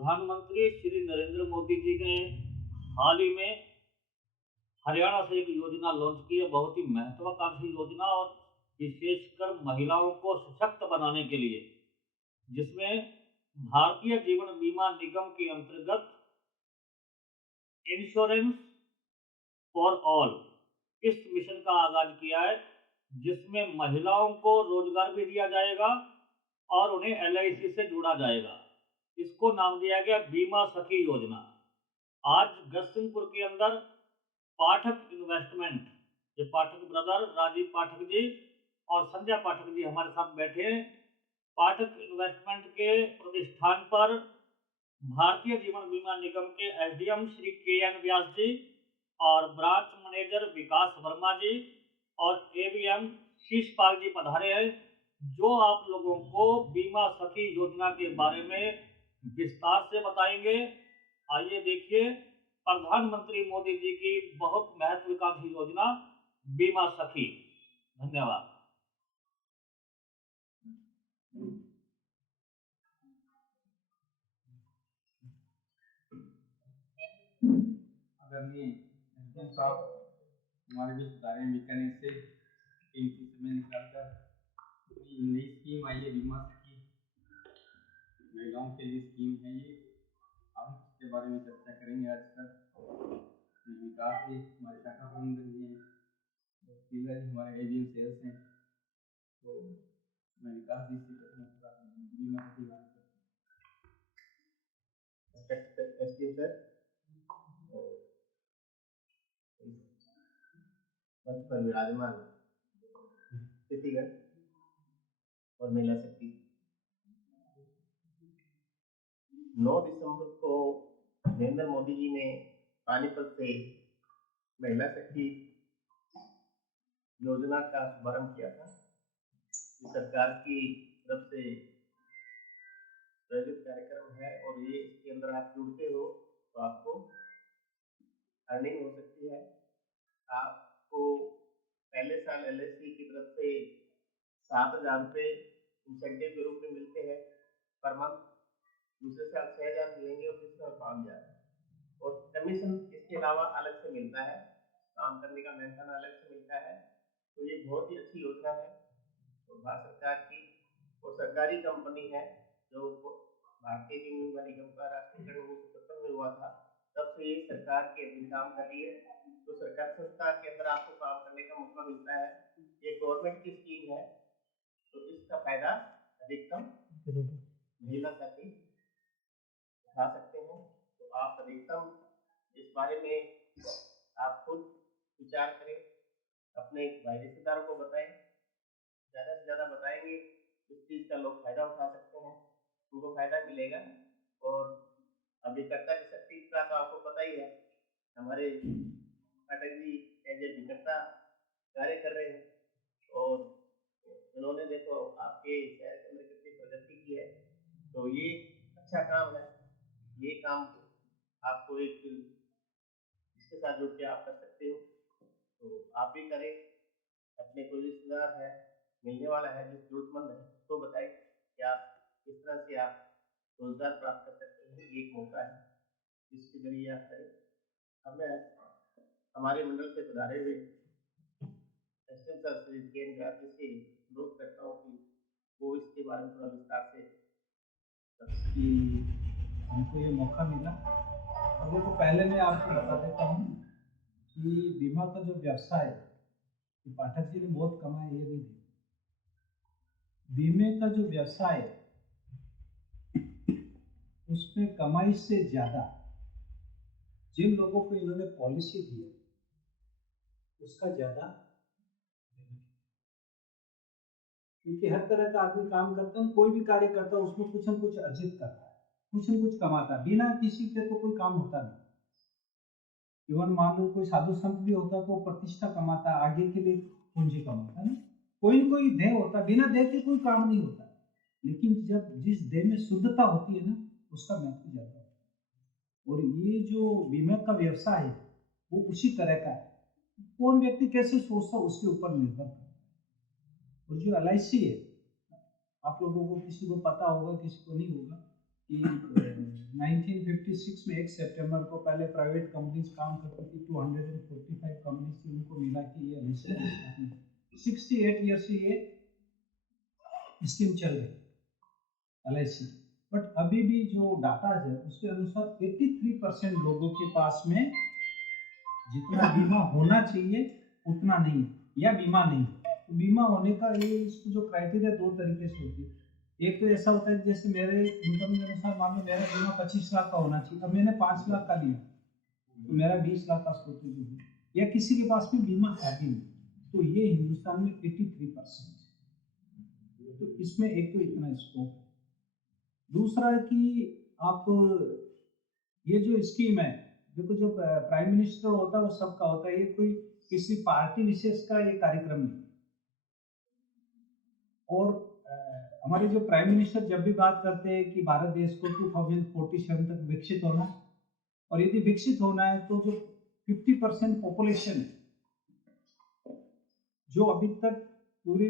प्रधानमंत्री श्री नरेंद्र मोदी जी ने हाल ही में हरियाणा से एक योजना लॉन्च की है, बहुत ही महत्वाकांक्षी योजना, और विशेषकर महिलाओं को सशक्त बनाने के लिए, जिसमें भारतीय जीवन बीमा निगम के अंतर्गत इंश्योरेंस फॉर ऑल इस मिशन का आगाज किया है, जिसमें महिलाओं को रोजगार भी दिया जाएगा और उन्हें एलआईसी से जोड़ा जाएगा। इसको नाम दिया गया बीमा सखी योजना। आज गढ़सिंहपुर के अंदर पाठक इन्वेस्टमेंट, ये पाठक ब्रदर राजीव पाठक जी और संजय पाठक जी हमारे साथ बैठे हैं। पाठक इन्वेस्टमेंट के प्रतिष्ठान पर भारतीय जीवन बीमा निगम के एसडीएम श्री के.एन. व्यास जी और ब्रांच मैनेजर विकास वर्मा जी और एवीएम शीशपाल जी पधारे हैं, जो आप लोगों को बीमा सखी योजना के बारे में विस्तार से बताएंगे। आइए देखिए प्रधानमंत्री मोदी जी की बहुत महत्वाकांक्षी योजना बीमा सखी। धन्यवाद। आदरणीय एसडीएम साहब हमारे बीच पधारे हैं बीकानेर से, कीमती समय निकालकर नई स्कीम आई है बीमा सखी, महिलाओं के लिए स्कीम है ये। हम इसके बारे में चर्चा करेंगे आज कल। विकास जी हमारे शाखा प्रबंधक जी हैं, शीला जी हमारे एजीएम सेल्स हैं, तो मैं विकास जी से बीमा सखी बात एसडीएम सर मंच पर विराजमान स्थितिगण और महिला शक्ति। 9 दिसंबर को नरेंद्र मोदी जी ने पानीपत से महिला शक्ति योजना का शुभारंभ किया था। सरकार की तरफ से प्रायोजित कार्यक्रम है और ये इसके अंदर आप जुड़ते हो तो आपको अर्निंग हो सकती है। आपको पहले साल एलआईसी की तरफ से 7,000 रुपये इंसेंटिव के रूप में मिलते हैं पर मंथ, दूसरे साल 6,000 मिलेंगे और तीसरे साल 5,000 और कमीशन इसके अलावा अलग से मिलता है, काम करने का मेंशन अलग से मिलता है। तो ये बहुत ही अच्छी योजना है तो भारत सरकार की और सरकारी कंपनी है जो भारतीय जीवन बीमा निगम का राष्ट्रीयकरण 1977 में हुआ था, तब से ये सरकार के अधीन काम कर रही है। तो सरकारी संस्था के अंदर आपको काम करने का मौका मिलता है। ये गवर्नमेंट की स्कीम है तो इसका फायदा अधिकतम महिला साथी उठा सकते हैं। तो आप अधिकतम इस बारे में आप खुद विचार करें, अपने भाई रिश्तेदारों को बताएं, ज़्यादा से ज़्यादा बताएंगे इस चीज़ का लोग फायदा उठा सकते हैं, उनको फायदा मिलेगा। और अभिकर्ता की शक्ति का तो आपको पता ही है, हमारे पाठक जी एज ए अभिकर्ता कार्य कर रहे हैं और उन्होंने देखो आपके शहर के अंदर कितनी प्रगति की है। तो ये अच्छा काम है, ये काम आपको एक इसके साथ जुड़ के आप कर सकते हो तो आप भी करें। अपने कोई रिश्तेदार है, मिलने वाला है जो जरूरतमंद है तो बताएं कि आप किस तरह से आप रोजगार प्राप्त कर सकते हैं। एक मौका है जिसके जरिए आप करें। हमें हमारे मंडल से पधारे हुए एसडीएम सर श्री के.एन. व्यास जी से अनुरोध करता हूँ कि वो इसके बारे में थोड़ा विस्तार से कि हमको ये मौका मिला। और देखो पहले मैं आपको बता देता हूँ कि बीमा का जो व्यवसाय है, पाठक जी ने बहुत कमाया ये नहीं, बीमे का जो व्यवसाय है उसमें कमाई से ज्यादा जिन लोगों को इन्होंने पॉलिसी दी है उसका ज्यादा, क्योंकि हर तरह का आदमी काम करता है, कोई भी कार्य करता है उसमें कुछ न कुछ अर्जित करता है, कुछ न कुछ कमाता है, बिना किसी के तो कोई काम होता नहीं। इवन मान लो कोई साधु संत भी होता तो प्रतिष्ठा कमाता, आगे के लिए पूंजी कमाता है, कोई न कोई ध्येय होता, बिना ध्येय के कोई काम नहीं होता। लेकिन जब जिस ध्येय में शुद्धता होती है ना उसका महत्व ज्यादा होता है। और ये जो बीमा का व्यवसाय है वो उसी तरह का है, कौन व्यक्ति कैसे सोचता उसके ऊपर निर्भर करता है। और जो एलआईसी है आप लोगों को किसी को पता होगा किसी को नहीं होगा, कि 1956 में 1 सितंबर को पहले प्राइवेट कंपनीज काम करती थी, 245 कंपनीज थी, उनको मिला कि ये 68 ईयर से ये स्कीम चल रही LIC। बट अभी भी जो डाटा है उसके अनुसार 83% लोगों के पास में जितना बीमा होना चाहिए उतना नहीं है या बीमा नहीं है। तो बीमा होने का ये इसको जो क्राइटेरिया 2 तरीके से होती है। एक तो ऐसा होता है जैसे मेरे इनकम के अनुसार मान लो मेरा बीमा 25 लाख का होना चाहिए, अब मैंने 5 लाख का लिया तो मेरा 20 लाख का स्कोर जो है, या किसी के पास में बीमा है भी नहीं, तो ये हिंदुस्तान में 83%। तो इसमें एक तो इतना स्कोप। दूसरा है कि आप ये जो स्कीम है, देखो जो प्राइम मिनिस्टर होता है वो सबका होता है, ये कोई किसी पार्टी विशेष का ये कार्यक्रम नहीं। और हमारे जो प्राइम मिनिस्टर जब भी बात करते हैं कि भारत देश को 2047 तक विकसित होना है, और यदि विकसित होना है तो जो 50% पॉपुलेशन है जो अभी तक पूरे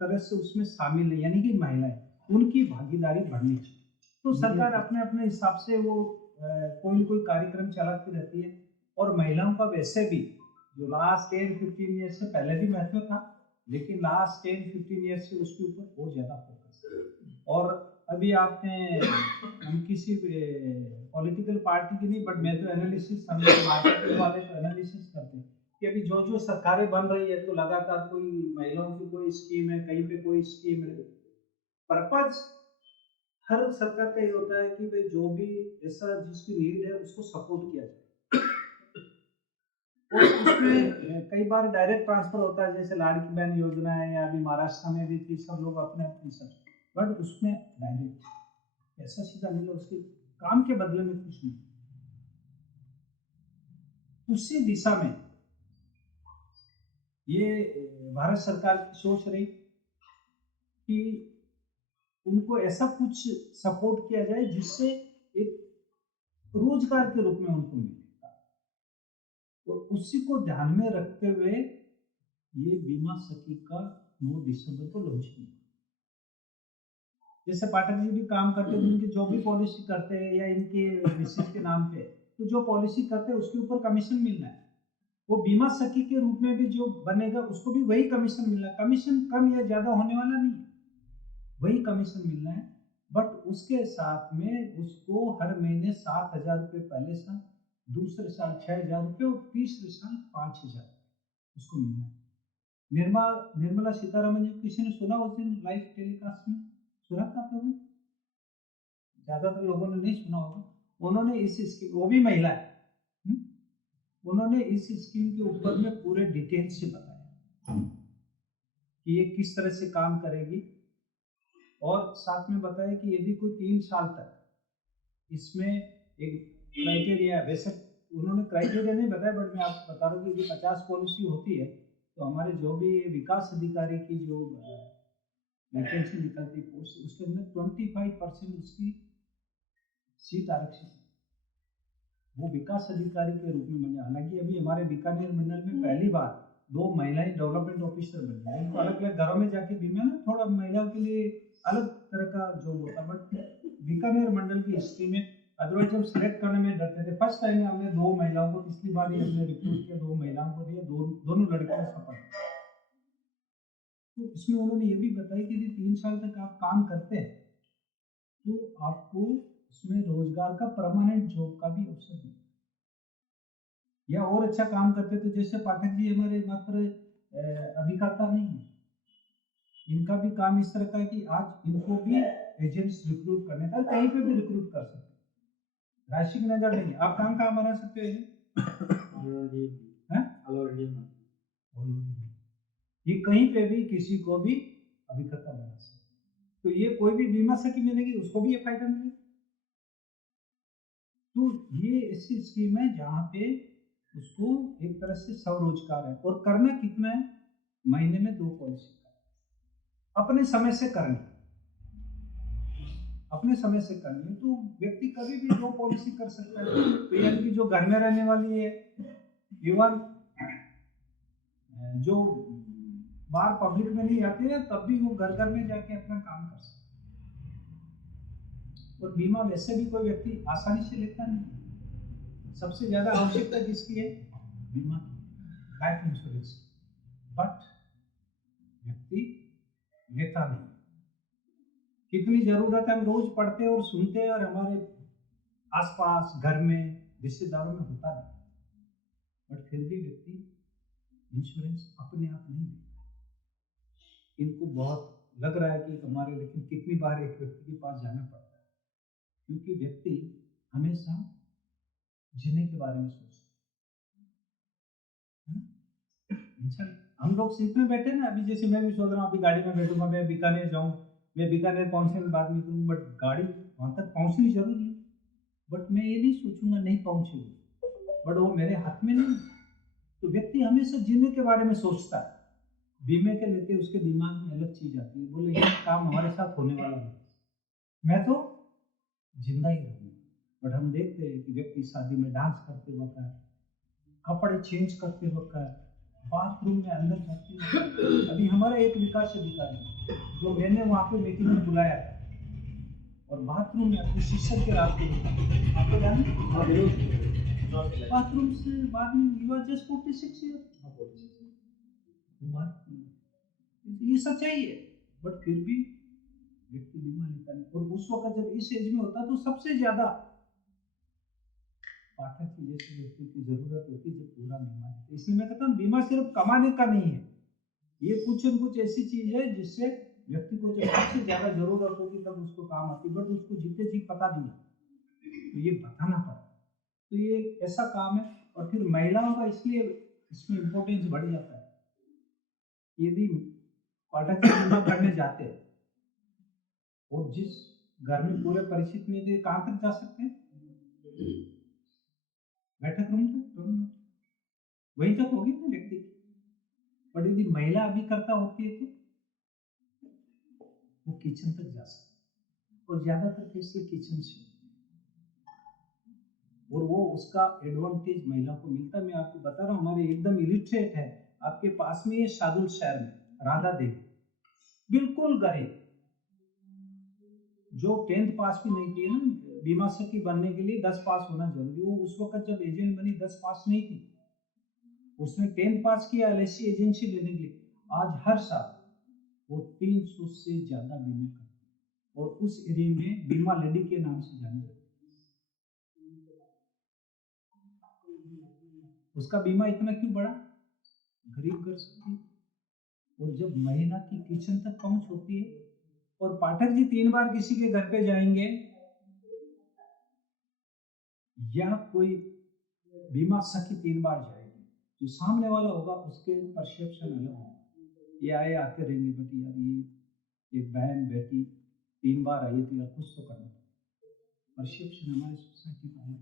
तरह से उसमें शामिल है, यानी कि महिलाएं, उनकी भागीदारी बढ़नी चाहिए। तो सरकार अपने अपने हिसाब से वो कोई न कोई कार्यक्रम चलाती रहती है। और महिलाओं का वैसे भी जो लास्ट 10-15 ईयर से पहले भी महत्व था, लेकिन लास्ट 10-15 ईयर से उसके ऊपर बहुत ज़्यादा फोकस है। और अभी आपने, हम किसी पॉलिटिकल पार्टी की नहीं, बट मैं तो एनालिसिस, हम मार्केट वाले तो एनालिसिस करते हैं कि अभी जो जो सरकारें बन रही है तो लगातार कोई महिलाओं की कोई स्कीम है, कहीं पे कोई स्कीम है। पर्पज हर सरकार का ये होता है कि भाई जो भी ऐसा जिसकी नीड है उसको सपोर्ट किया जाए। और उसमें कई बार डायरेक्ट ट्रांसफर होता है, जैसे लाड़की बहन योजना है, या अभी महाराष्ट्र में भी थी, सब लोग अपने अपने सब, बट उसमें डायरेक्ट ऐसा सीधा नहीं, उसके काम के बदले में कुछ नहीं। उसी दिशा में ये भारत सरकार सोच रही कि उनको ऐसा कुछ सपोर्ट किया जाए जिससे एक रोजगार के रूप में उनको मिलेगा। तो उसी को ध्यान में रखते हुए ये बीमा सखी का 9 दिसंबर को लॉन्च किया। जैसे पाठक जी भी काम करते हैं, इनकी जो भी पॉलिसी करते हैं या इनके मिसेज के नाम पे, तो जो पॉलिसी करते हैं उसके ऊपर कमीशन मिलना है। वो बीमा सखी के रूप में भी जो बनेगा उसको भी वही कमीशन मिलना है। कमीशन कम या ज्यादा होने वाला नहीं है, वही कमीशन मिलना है। बट उसके साथ में उसको हर महीने 7,000 रुपये पहले साल, दूसरे साल 6,000 रुपये और तीसरे साल 5,000 उसको मिलना है। निर्मला सीतारमन जी, किसी ने सुना उस दिन लाइव टेलीकास्ट में? सुना था आप लोगों ने? ज्यादातर लोगों ने नहीं सुना होगा। उन्होंने इस स्कीम, वो भी महिला है, उन्होंने इस स्कीम के ऊपर में पूरे डिटेल से बताया कि ये किस तरह से काम करेगी, और साथ में बताया कि यदि कोई 3 साल तक इसमें एक क्राइटेरिया, वैसे उन्होंने क्राइटेरिया नहीं बताया, बट मैं आपको बता रहा हूँ कि यदि 50 पॉलिसी होती है तो हमारे जो भी विकास अधिकारी की जो वैकेंसी निकलती पोस्ट, उसके अंदर 25% उसकी सीट आरक्षित है, वो विकास अधिकारी के रूप में बने। हालांकि अभी हमारे बीकानेर मंडल में पहली बार 2 महिलाएं डेवलपमेंट ऑफिसर बन गई। उनको अलग अलग घरों में जाके बीमा ना, थोड़ा महिलाओं के लिए अलग तरह का जॉब होता, बट बीकानेर मंडल की हिस्ट्री में, अदरवाइज हम सिलेक्ट करने में डरते थे। फर्स्ट टाइम हमने 2 महिलाओं को, पिछली बार हमने रिक्रूट किया 2 महिलाओं को दिया, दोनों लड़कियों का पद। तो इसमें उन्होंने ये भी बताया कि यदि 3 साल तक आप काम करते हैं तो आपको इसमें रोजगार का परमानेंट जॉब का भी अवसर मिलता है, या और अच्छा काम करते तो जैसे पाठक जी हमारे मात्र अभिकर्ता नहीं है, इनका भी काम इस तरह का है कि आज इनको भी एजेंट्स रिक्रूट करने का, कहीं पे भी रिक्रूट कर सकते हैं, राशि की नजर नहीं। आप काम कहाँ बना सकते हो ये कहीं पे भी किसी को भी अभिकर्ता बना सकते। तो ये कोई भी बीमा सखी मिलेगी उसको भी ये फायदा मिलेगा। तो ये ऐसी स्कीम है जहाँ पे उसको एक तरह से स्वरोजगार है। और करना कितना है? महीने में 2 पॉलिसी अपने समय से करनी, अपने समय से करनी है। तो व्यक्ति कभी भी 2 पॉलिसी कर सकता है। तो यानी कि जो घर में रहने वाली है, इवन जो बाहर पब्लिक में नहीं आती है, तब भी वो घर घर में जाके अपना काम कर सकते। और बीमा वैसे भी कोई व्यक्ति आसानी से लेता नहीं। सबसे ज्यादा आवश्यकता किसकी है? बीमा की, लाइफ इंश्योरेंस। बट व्यक्ति लेता नहीं। कितनी जरूरत है हम रोज पढ़ते और सुनते हैं, और हमारे आसपास घर में रिश्तेदारों में होता नहीं, बट फिर भी व्यक्ति इंश्योरेंस अपने आप नहीं लेता। इनको बहुत लग रहा है कि हमारे, लेकिन कितनी बार एक व्यक्ति के पास जाना पड़ता है, क्योंकि व्यक्ति हमेशा जीने के बारे में सोचता है। इंसान, हम लोग सीट में बैठे ना, अभी जैसे मैं भी सोच रहा हूँ अभी गाड़ी में बैठूंगा, मैं बीकानेर जाऊँ, मैं बीकानेर पहुँचने में बाद में करूँ, बट गाड़ी वहाँ तक पहुँचनी जरूरी है। बट मैं ये नहीं सोचूंगा नहीं पहुँचेगी, बट वो मेरे हाथ में नहीं। तो व्यक्ति हमेशा जीने के बारे में सोचता है। बीमे के लेते उसके दिमाग में अलग चीज आती है, बोले ये काम हमारे साथ होने वाला है, मैं तो जिंदा ही रहूंगा। बट हम देखते हैं कि व्यक्ति शादी में डांस करते वक्त, कपड़े चेंज करते वक्त, बाथरूम में अंदर जाते वक्त। अभी हमारा एक विकास अधिकारी जो मैंने वहाँ पे मीटिंग में बुलाया था, और बाथरूम में अपने शिक्षक के रास्ते में आपको जाने बाथरूम से बाद में यू आर जस्ट 46 ईयर, ये सच्चाई है। बट फिर भी व्यक्ति बीमा लेता नहीं। और उस वक्त जब इस एज में होता तो सबसे ज्यादा पाठक की जैसे व्यक्ति की जरूरत होती है जब पूरा बीमा लेते। इसलिए मैं कहता हूँ बीमा सिर्फ कमाने का नहीं है, ये कुछ न कुछ ऐसी चीज है जिससे व्यक्ति को जब सबसे ज्यादा जरूरत होगी तब उसको काम आती, बट उसको जीते जी पता नहीं, तो ये बताना पड़ता। तो ये ऐसा काम है। और फिर महिलाओं का इसलिए इसमें इम्पोर्टेंस बढ़ जाता है। यदि पाठक बीमा करने जाते हैं और जिस घर में पूरे परिचित नहीं थे, कहाँ तक जा सकते हैं? बैठक रूम तक, वहीं तक होगी ना व्यक्ति। पर यदि महिला अभी करता होती है तो वो किचन तक जा सकती है, और ज्यादातर केस किचन से, और वो उसका एडवांटेज महिला को मिलता है। मैं आपको बता रहा हूँ, हमारे एकदम इलिटरेट है आपके पास में, ये शादुल शहर में राधा देवी, बिल्कुल गरीब, जो 10th पास भी नहीं किए ना, बीमा सखी बनने के लिए 10 पास होना जरूरी। वो उस वक्त जब एजेंट बनी 10 पास नहीं थी, उसने 10th पास किया एलआईसी एजेंसी लेने के लिए। आज हर साल वो 300 से ज्यादा बीमे करती है, और उस एरिया में बीमा लेडी के नाम से जानी जाती है। उसका बीमा इतना क्यों बढ़ा? गरीब कर सकती। और जब महिला की किचन तक पहुंच होती है, और पाठक जी 3 बार किसी के घर पे जाएंगे या कोई बीमा सखी 3 बार जाएगी, जो सामने वाला होगा उसके परसेप्शन अलग होगा। ये आए आते रहेंगे, बट यार ये एक बहन बेटी 3 बार आई तो यार कुछ तो करना। परसेप्शन हमारी सोसाइटी का है,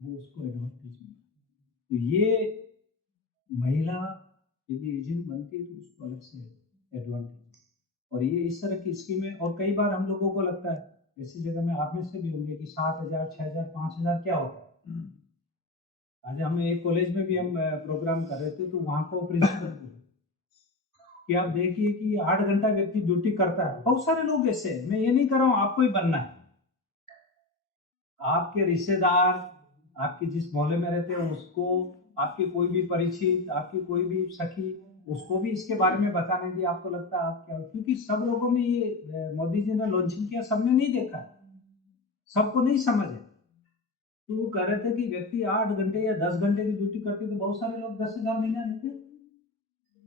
वो उसको एडवांटेज मिला। तो ये महिला यदि एजेंट बनती है तो उसको अलग से एडवांटेज। और ये इस तरह की स्कीम है। और कई बार हम लोगों को लगता है, ऐसी जगह में आप में से भी होंगे कि 7,000 6,000 5,000 क्या होता है। आज हम एक कॉलेज में भी हम प्रोग्राम कर रहे थे, तो वहाँ को प्रिंसिपल कि आप देखिए कि 8 घंटा व्यक्ति ड्यूटी करता है। बहुत सारे लोग ऐसे हैं, मैं ये नहीं कर रहा हूँ आपको ही बनना है, आपके रिश्तेदार, आपके जिस मोहल्ले में रहते हैं उसको, आपके कोई भी परिचित, आपकी कोई भी सखी, उसको भी इसके बारे में बताने दिया। आपको लगता है आप क्या, क्योंकि सब लोगों ने ये मोदी जी ने लॉन्चिंग किया, सबने नहीं देखा, सबको नहीं समझ है। तो वो कह रहे थे कि व्यक्ति 8 घंटे या 10 घंटे की ड्यूटी करते, तो बहुत सारे लोग 10,000 महीना लेते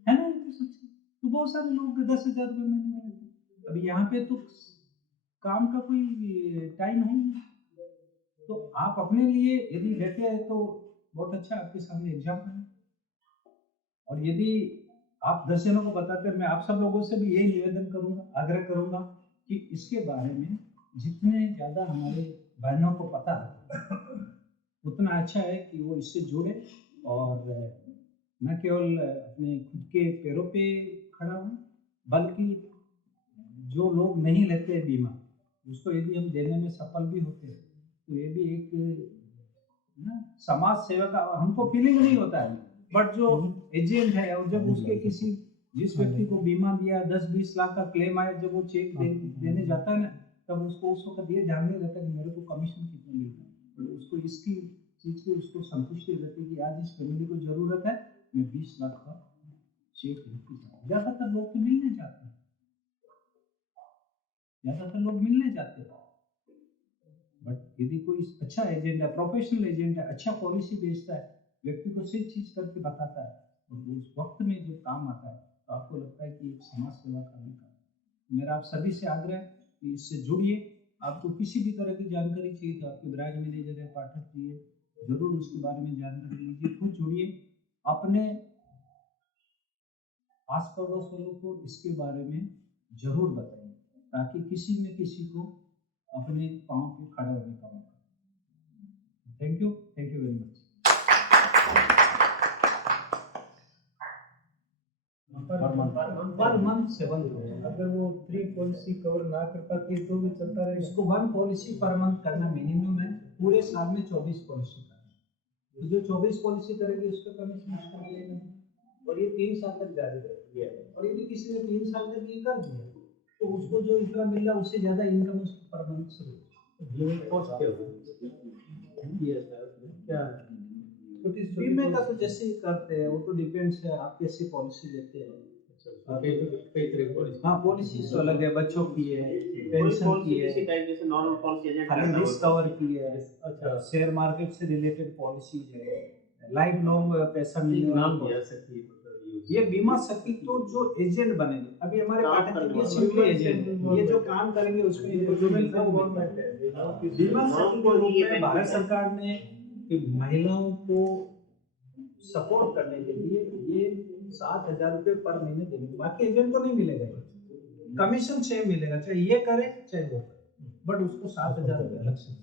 है ना, तो सच है। तो बहुत सारे लोग 10,000 रुपये महीने लेते। अभी यहाँ पे तो काम का कोई टाइम है नहीं, तो आप अपने लिए यदि लेते हैं तो बहुत अच्छा, आपके सामने एग्जाम्पल है। और यदि आप 10 जनों को बताते हैं, मैं आप सब लोगों से भी यही निवेदन करूंगा, आग्रह करूंगा कि इसके बारे में जितने ज़्यादा हमारे बहनों को पता है उतना अच्छा है कि वो इससे जुड़े, और न केवल अपने खुद के पैरों पे खड़ा हो, बल्कि जो लोग नहीं लेते बीमा, उसको यदि हम देने में सफल भी होते हैं तो ये भी एक समाज सेवा का हमको फीलिंग नहीं होता है। बट जो एजेंट है, और जब उसके किसी जिस व्यक्ति को बीमा दिया 10-20 लाख का क्लेम आया, जब वो चेक देने जाता है ना, तब उसको उस वक्त ये ध्यान नहीं रहता कि मेरे को कमीशन कितना मिलता है, तो उसको इसकी चीज़ की उसको संतुष्टि रहती है कि आज इस फैमिली को ज़रूरत है, मैं 20 लाख का चेक लिख के जाऊँ। ज़्यादातर लोग तो मिलने जाते हैं, ज़्यादातर लोग मिलने जाते हैं, बट यदि कोई अच्छा एजेंट है, प्रोफेशनल एजेंट है, अच्छा पॉलिसी बेचता है, व्यक्ति को सही चीज़ करके बताता है और उस वक्त में जो काम आता है, तो आपको लगता है कि एक समाज सेवा करने का। मेरा आप सभी से आग्रह है कि इससे जुड़िए। आपको किसी भी तरह की जानकारी चाहिए तो आपके ब्रांच मैनेजर या पाठक जी है, जरूर उसके बारे में जानकारी लीजिए, खुद जुड़िए, अपने आस पड़ोस वालों को इसके बारे में जरूर बताइए, ताकि किसी न किसी को अपने पाँव पे खड़ा होने का मौका। Thank you very much. Per month 7 अगर वो 3 पॉलिसी कवर ना कर पाती है तो भी चलता रहेगा। इसको 1 पॉलिसी पर मंथ करना मिनिमम है, पूरे साल में 24 पॉलिसी करना, तो जो 24 पॉलिसी करेगी उसका कमीशन उसको मिलेगा, और ये 3 साल तक जारी रहेगी। और यदि किसी ने 3 साल तक ये कर दिया तो उसको जो इतना मिल रहा है उससे ज़्यादा इनकम उसको पर मंथ से क्या है। बीमे का तो जैसे करते हैं वो तो डिपेंड्स है, आप कैसी पॉलिसी लेते हैं। कई तरह की पॉलिसी। हाँ, पॉलिसी तो अलग है, बच्चों की है, पेंशन की है, जैसे नॉर्मल पॉलिसी एजेंट खाली रिस्क कवर की है, अच्छा शेयर मार्केट से रिलेटेड पॉलिसीज है, लाइफ लॉन्ग पैसा मिलने वाला है। ये बीमा शक्ति तो जो एजेंट बनेंगे, अभी हमारे पाठक के सिंपल एजेंट, ये जो काम करेंगे उसमें इनको जो मिलता है वो गवर्नमेंट है। बीमा शक्ति के रूप में भारत सरकार ने कि महिलाओं को सपोर्ट करने के लिए ये 7,000 रुपये पर महीने देंगे, बाकी एजेंट को नहीं मिलेगा, कमीशन सेम मिलेगा, चाहे ये करे चाहे वो करे, बट उसको 7,000 रुपये अलग से